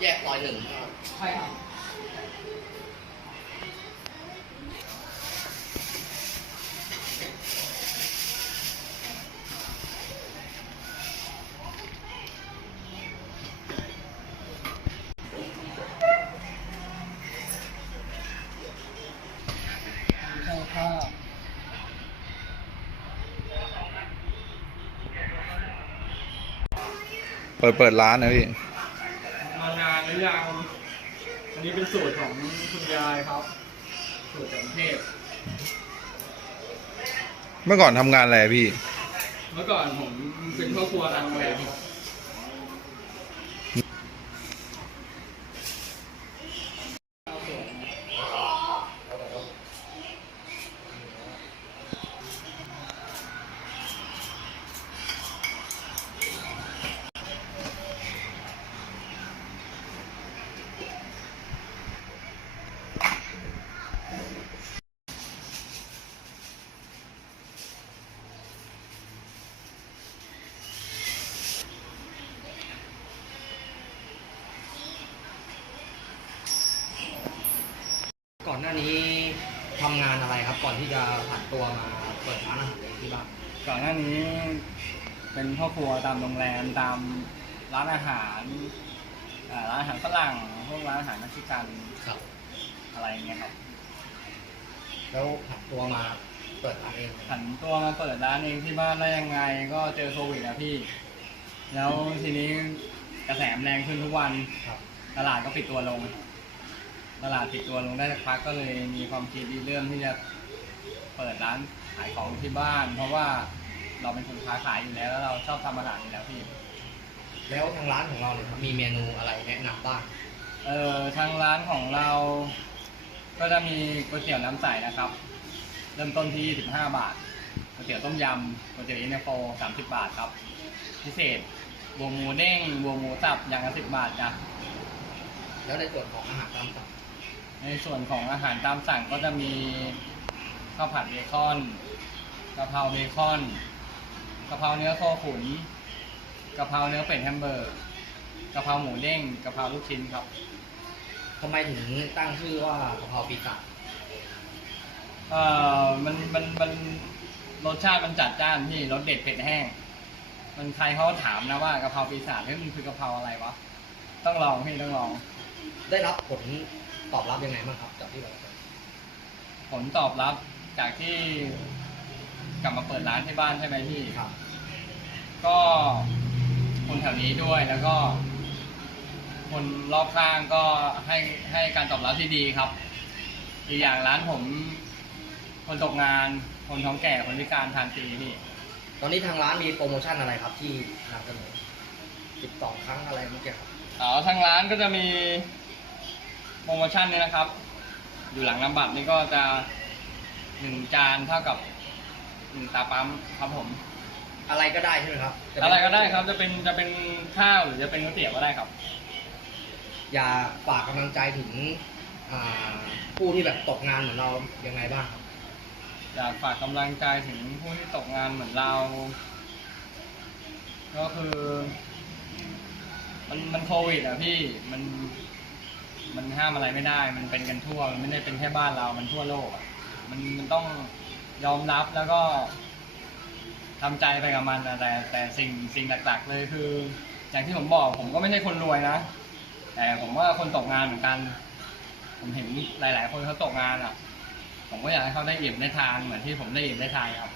แยกซอยหนึ่งใช่ครับใช่ครับเปิดเปิดร้านนะพี่มานานหรือยังอันนี้เป็นสูตรของคุณยายครับ สูตรจากกรุงเทพเมื่อก่อนทำงานอะไรพี่ เมื่อก่อนผมเป็นพ่อครัวทางโรงแรมครับ นหน้านี้ทำงานอะไรครับ ก่อนที่จะผันตัวมาเปิดร้านอาหารเองที่บ้านก่อนหน้านี้เป็นพ่อครัวตามโรงแรมตามร้านอาหารอ่าร้านอาหารฝรั่งพวกร้านอาหารเม็กซิกันครับ อะไรอย่างเงี้ยครับแล้วผันตัวมาเปิดร้านเองผันตัวมาเปิดร้านเองที่บ้านได้ยังไง ก็เจอโควิดนะพี่ แล้วทีนี้กระแสมนแรงขึ้นทุกวัน ครับ ตลาดก็ปิดตัวลง ตลาดปิดตัวลงได้สักพักก็เลยมีความคิดเรื่องที่จะเปิดร้านขายของที่บ้าน เพราะว่าเราเป็นคนค้าขายอยู่แล้วแล้วเราชอบทำอาหารอยู่แล้วพี่ แล้วทางร้านของเราเนี่ยครับมีเมนูอะไรแนะนำบ้างเอ่อทางร้านของเรา ก็จะมีก๋วยเตี๋ยวน้ำใสนะครับ เริ่มต้นที่25บาทก๋วยเตี๋ยวต้มยำก๋วยเตี๋ยวอินเตอร์โฟ30 บาทครับ พิเศษบวหมูเด้งบวหมูสับอย่างละ10บาทจ้ะ แล้วในส่วนของอาหารตามสั่ง ในส่วนของอาหารตามสั่งก็จะมีข้าวผัดเบคอนกะเพราเบคอนกะเพราเนื้อโคขุนกะเพราเนื้อเป็ดแฮมเบอร์กกะเพราหมูเด้งกะเพราลูกชิ้นครับ ทำไมถึงตั้งชื่อว่ากะเพราปีศาจเอ่อมันมันมันรสชาติมันจัดจ้านพี่รสเด็ดเผ็ดแห้ง มันใครเขาถามนะว่ากะเพราปีศาจนี่มันคือกะเพราอะไรวะ ต้องลองพี่ต้องลอง ได้รับผล ตอบรับยังไงบ้างครับจากที่เราทผลตอบรับจากที่กลับมาเปิดร้านที่บ้านใช่ไหมพี่ำครับ ก็คนแถวนี้ด้วยแล้วก็ คนรอบข้างก็ให้ให้การตอบรับที่ดีครับ อีกอย่างร้านผม คนตกงาน คนท้องแก่คนพิการทานฟรีพี่ ตอนนี้ทางร้านมีโปรโมชั่นอะไรครับที่นำเสนอสิบสองครั้งอะไรเมื่อกี้ครับอ๋อทางร้านก็จะมี โปรโมชั่นนี้นะครับ อยู่หลังลำบัตรนี่ก็จะหนึ่งจานเท่ากับหนึ่งตาปั๊มครับผม อะไรก็ได้ใช่ไหมครับจเป็นอะไรก็ได้ครับจะเป็นจะเป็นข้าวหรือจะเป็นก๋วยเตี๋ยวก็ได้ครับ อยากฝากกำลังใจถึงอ่าผู้ที่แบบตกงานเหมือนเรายังไงบ้างครับอยากฝากกำลังใจถึงผู้ที่ตกงานเหมือนเรา ก็คือ มันมันโควิดอะพี่มัน มันห้ามอะไรไม่ได้ มันเป็นกันทั่ว มันไม่ได้เป็นแค่บ้านเรา มันทั่วโลกอะมันมันต้องยอมรับแล้วก็ทำใจไปกับมันอะแต่แต่สิ่งสิ่งหลักๆเลยคือ อย่างที่ผมบอกผมก็ไม่ใช่คนรวยนะ แต่ผมว่าคนตกงานเหมือนกัน ผมเห็นหลาย ๆ คนเขาตกงานอะ ผมก็อยากให้เขาได้อิ่มได้ทานเหมือนที่ผมได้อิ่มได้ทานครับ